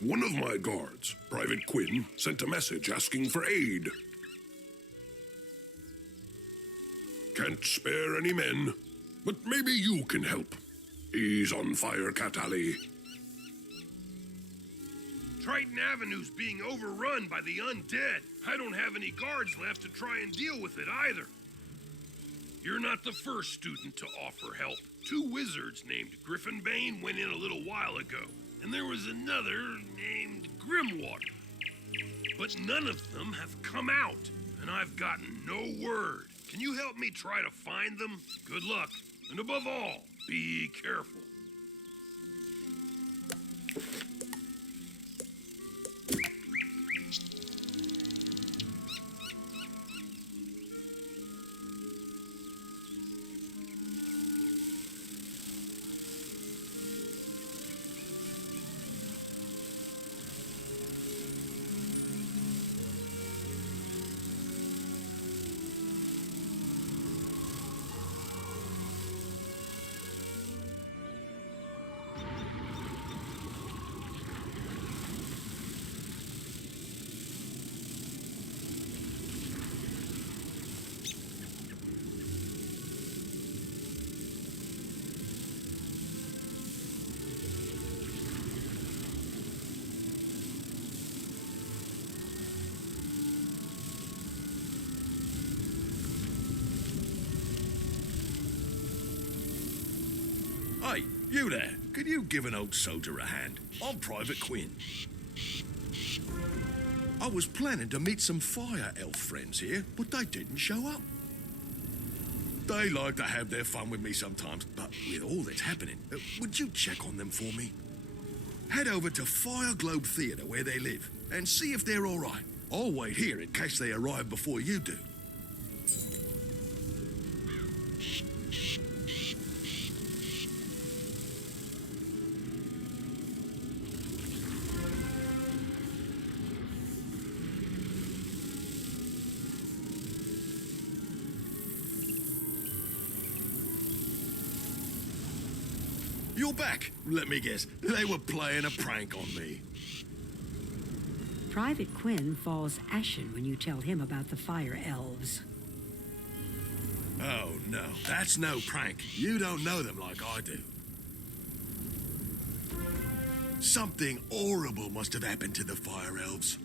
One of my guards, Private Quinn, sent a message asking for aid. Can't spare any men, but maybe you can help. He's on Firecat Alley. Triton Avenue's being overrun by the undead. I don't have any guards left to try and deal with it either. You're not the first student to offer help. 2 wizards named Griffinbane went in a little while ago, and there was another named Grimwater. But none of them have come out, and I've gotten no word. Can you help me try to find them? Good luck, and above all, be careful. Hey, you there. Could you give an old soldier a hand? I'm Private Quinn. I was planning to meet some fire elf friends here, but they didn't show up. They like to have their fun with me sometimes, but with all that's happening, would you check on them for me? Head over to Fire Globe Theatre where they live and see if they're all right. I'll wait here in case they arrive before you do. You're back. Let me guess. They were playing a prank on me. Private Quinn falls ashen when you tell him about the fire elves. Oh, no. That's no prank. You don't know them like I do. Something horrible must have happened to the fire elves.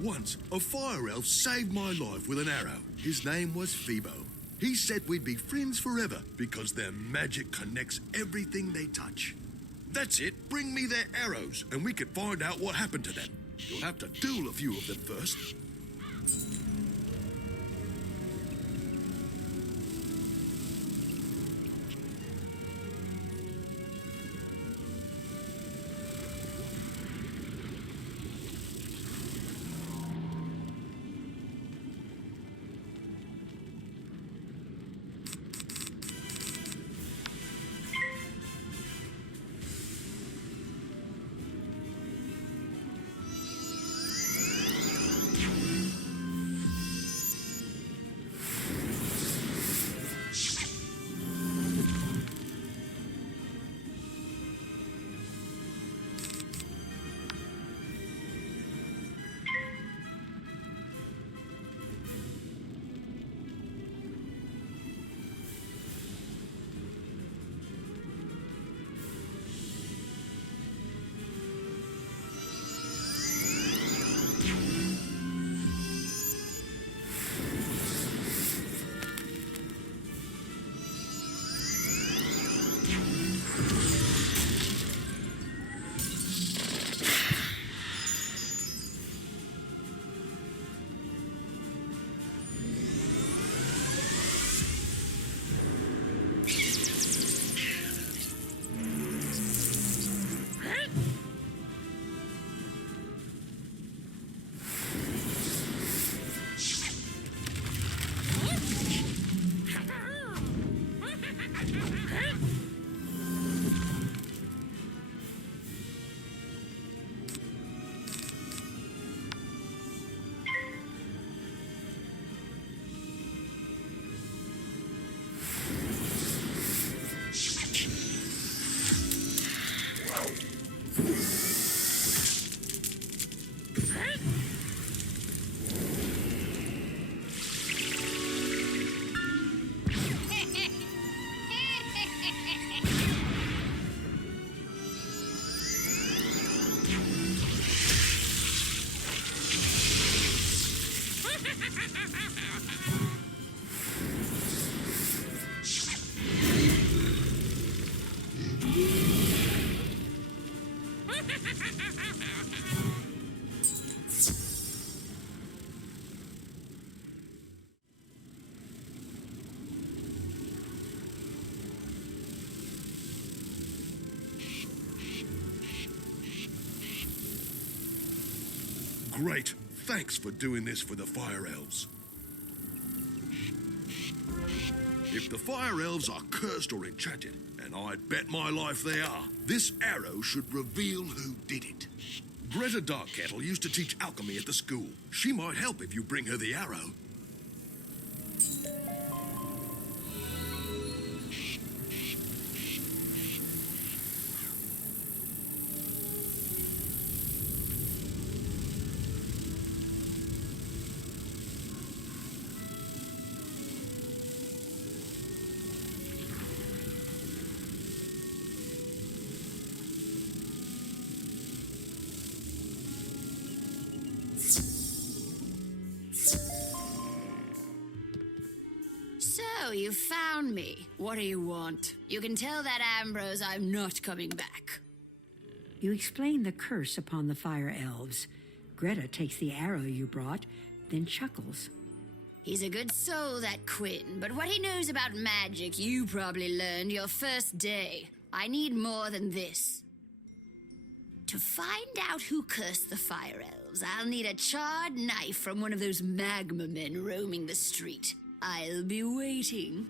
Once, a fire elf saved my life with an arrow. His name was Phoebo. He said we'd be friends forever because their magic connects everything they touch. That's it. Bring me their arrows and we can find out what happened to them. You'll have to duel a few of them first. great. Thanks for doing this for the Fire Elves. If the Fire Elves are cursed or enchanted, and I'd bet my life they are, this arrow should reveal who did it. Greta Darkkettle used to teach alchemy at the school. She might help if you bring her the arrow. So, you found me. What do you want? You can tell that Ambrose I'm not coming back. You explain the curse upon the Fire Elves. Greta takes the arrow you brought, then chuckles. He's a good soul, that Quinn, but what he knows about magic you probably learned your first day. I need more than this. To find out who cursed the Fire Elves, I'll need a charred knife from one of those magma men roaming the street. I'll be waiting.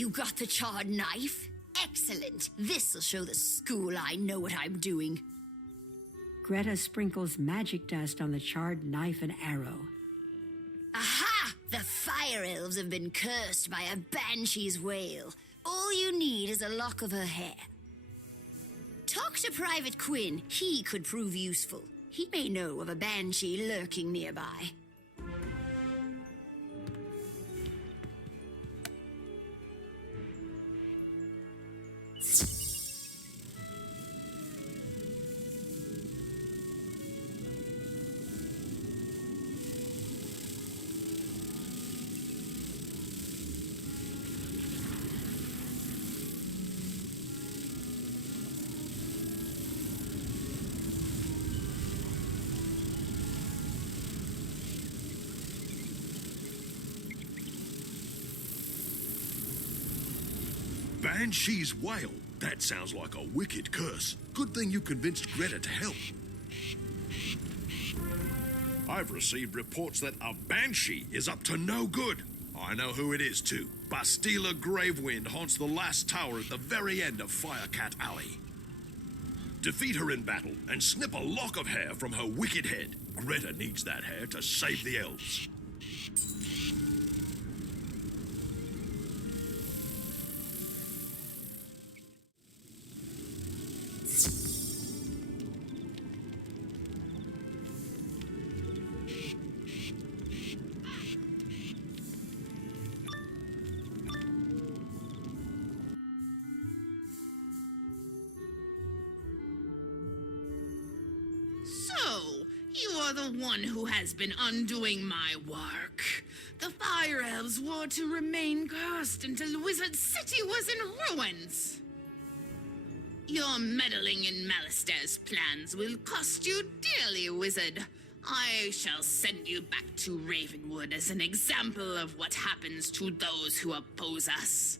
You got the charred knife? Excellent. This'll show the school I know what I'm doing. Greta sprinkles magic dust on the charred knife and arrow. Aha! The Fire Elves have been cursed by a banshee's wail. All you need is a lock of her hair. Talk to Private Quinn. He could prove useful. He may know of a banshee lurking nearby. Banshee's wail. That sounds like a wicked curse. Good thing you convinced Greta to help. I've received reports that a banshee is up to no good. I know who it is, too. Bastila Gravewind haunts the last tower at the very end of Firecat Alley. Defeat her in battle and snip a lock of hair from her wicked head. Greta needs that hair to save the elves. So, you are the one who has been undoing my work. The Fire Elves were to remain cursed until Wizard City was in ruins. Your meddling in Malister's plans will cost you dearly, Wizard. I shall send you back to Ravenwood as an example of what happens to those who oppose us.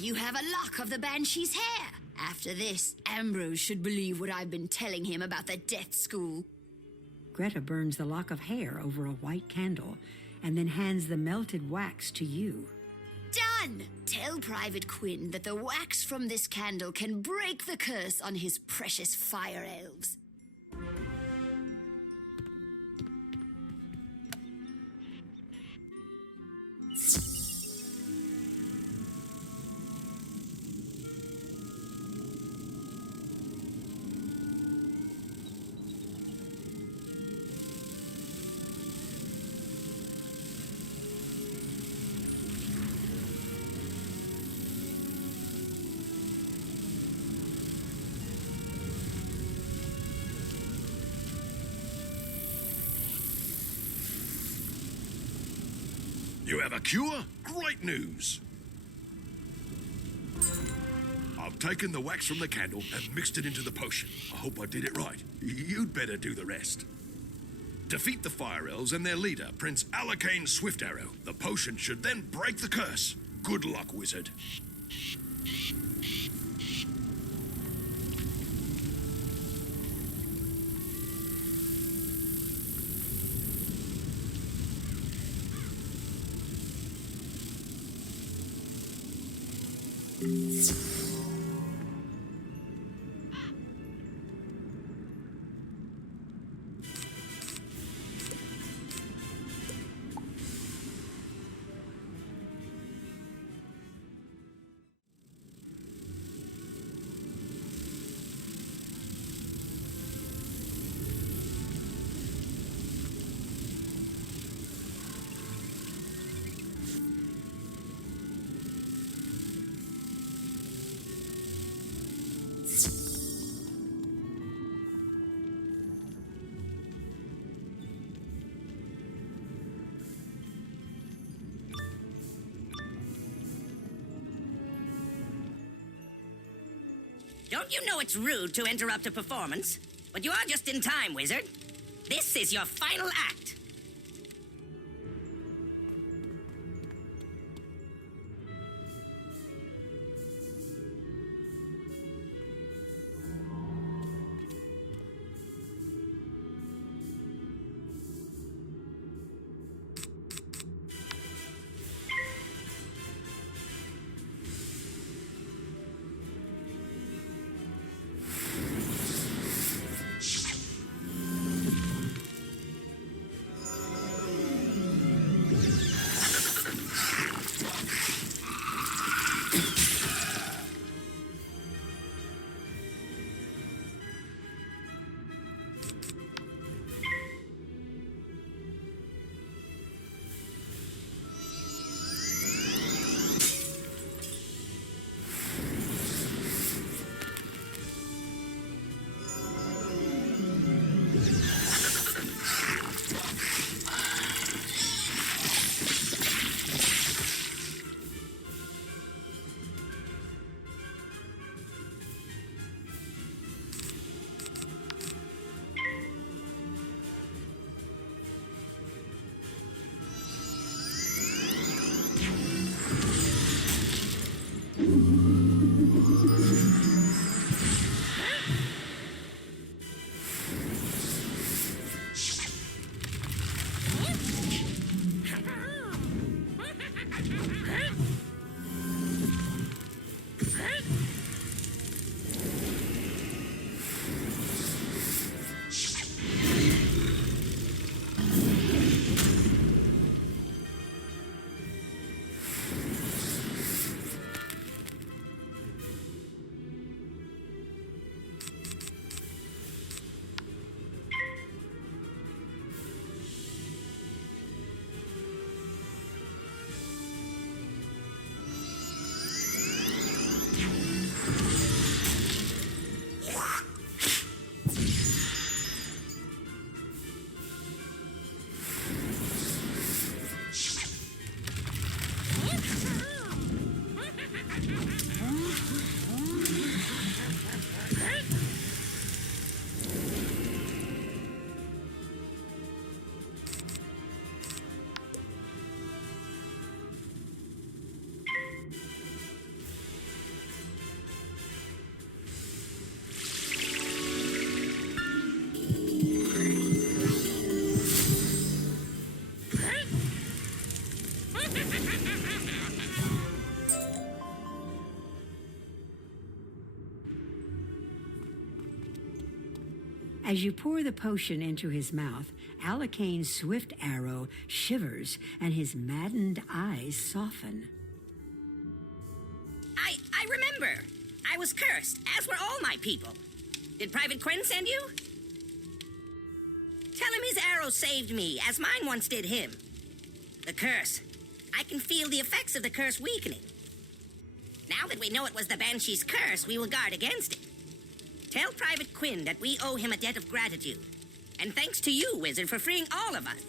You have a lock of the Banshee's hair. After this, Ambrose should believe what I've been telling him about the death school. Greta burns the lock of hair over a white candle and then hands the melted wax to you. Done! Tell Private Quinn that the wax from this candle can break the curse on his precious fire elves. You have a cure? Great news. I've taken the wax from the candle and mixed it into the potion. I hope I did it right. You'd better do the rest. Defeat the Fire Elves and their leader, Prince Alacane Swiftarrow. The potion should then break the curse. Good luck, wizard. Don't you know it's rude to interrupt a performance? But you are just in time, wizard. This is your final act. As you pour the potion into his mouth, Alacane's swift arrow shivers and his maddened eyes soften. I remember. I was cursed, as were all my people. Did Private Quinn send you? Tell him his arrow saved me, as mine once did him. The curse. I can feel the effects of the curse weakening. Now that we know it was the Banshee's curse, we will guard against it. Tell Private Quinn that we owe him a debt of gratitude. And thanks to you, Wizard, for freeing all of us.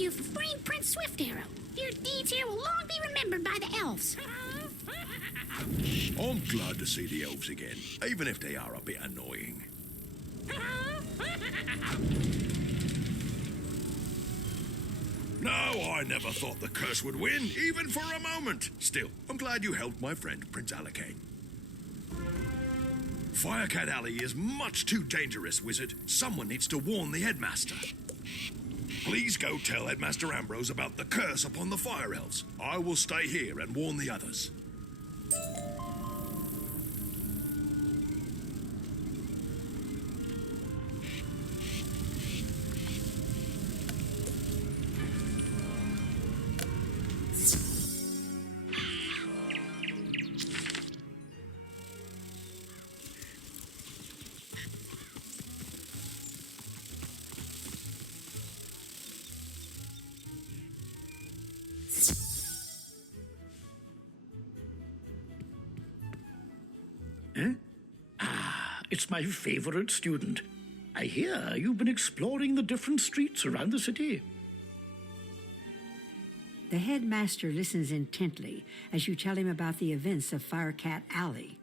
thank you for freeing Prince Swiftarrow. Your deeds here will long be remembered by the elves. I'm glad to see the elves again, even if they are a bit annoying. No, I never thought the curse would win, even for a moment. Still, I'm glad you helped my friend, Prince Alakane. Firecat Alley is much too dangerous, wizard. Someone needs to warn the headmaster. Please go tell Headmaster Ambrose about the curse upon the Fire Elves. I will stay here and warn the others. It's my favorite student. I hear you've been exploring the different streets around the city. The headmaster listens intently as you tell him about the events of Firecat Alley.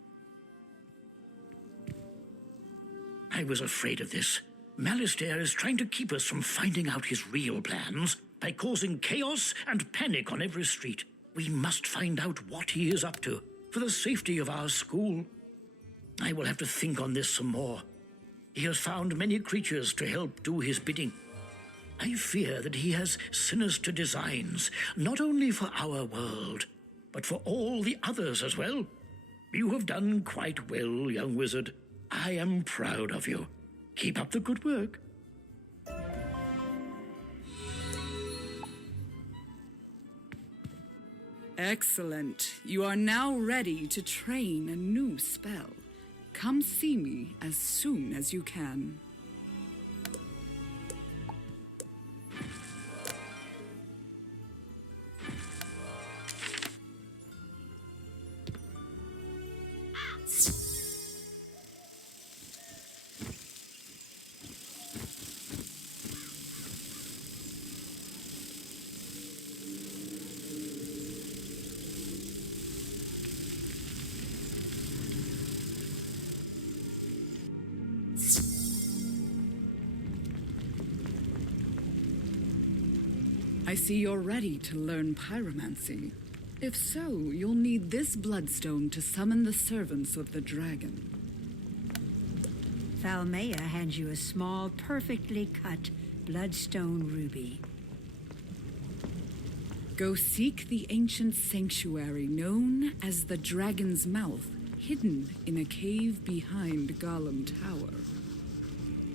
I was afraid of this. Malastare is trying to keep us from finding out his real plans by causing chaos and panic on every street. We must find out what he is up to for the safety of our school. I will have to think on this some more. He has found many creatures to help do his bidding. I fear that he has sinister designs, not only for our world, but for all the others as well. You have done quite well, young wizard. I am proud of you. Keep up the good work. Excellent. You are now ready to train a new spell. Come see me as soon as you can. I see you're ready to learn pyromancy. If so, you'll need this bloodstone to summon the servants of the dragon. Thalmea hands you a small, perfectly cut bloodstone ruby. Go seek the ancient sanctuary known as the Dragon's Mouth, hidden in a cave behind Gollum Tower.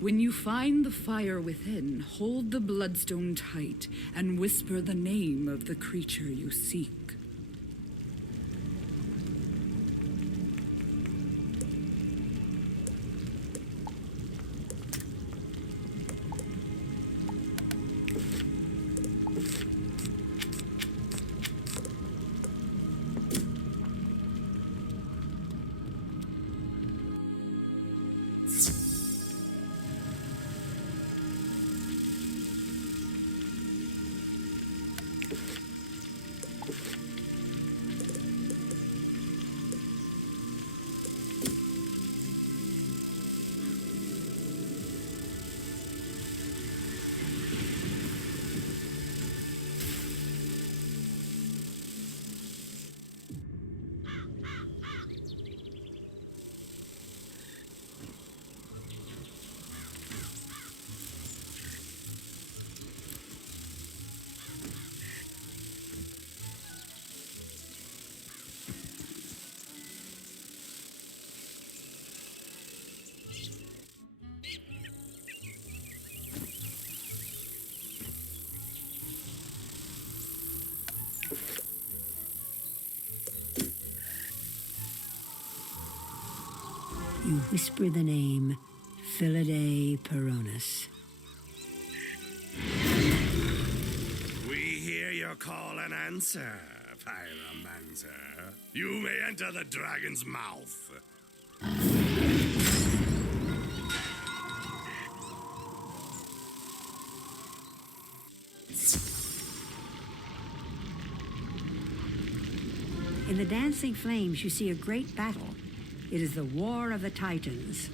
When you find the fire within, hold the bloodstone tight and whisper the name of the creature you seek. You whisper the name Philidae Peronis. We hear your call and answer, Pyromancer. You may enter the dragon's mouth. In the dancing flames, you see a great battle. It is the War of the Titans.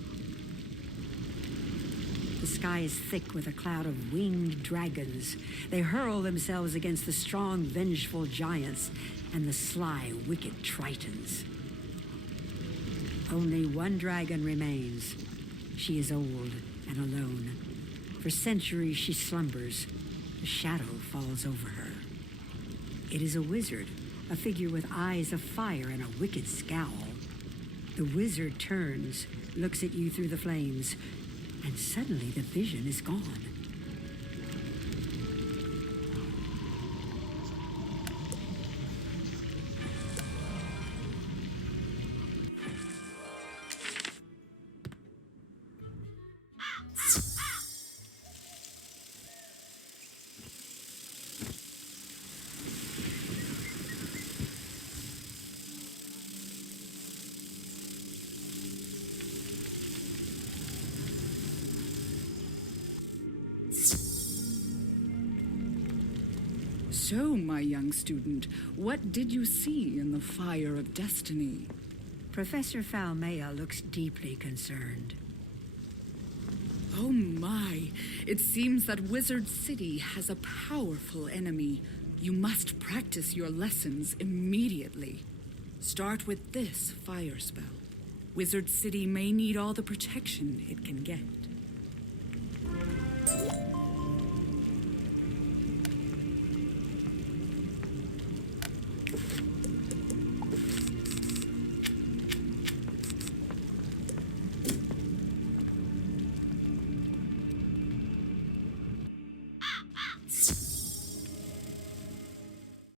The sky is thick with a cloud of winged dragons. They hurl themselves against the strong, vengeful giants and the sly, wicked Tritons. Only one dragon remains. She is old and alone. For centuries she slumbers. The shadow falls over her. It is a wizard, a figure with eyes of fire and a wicked scowl. The wizard turns, looks at you through the flames, and suddenly the vision is gone. So, my young student, what did you see in the fire of destiny? Professor Falmea looks deeply concerned. Oh my, it seems that Wizard City has a powerful enemy. You must practice your lessons immediately. Start with this fire spell. Wizard City may need all the protection it can get.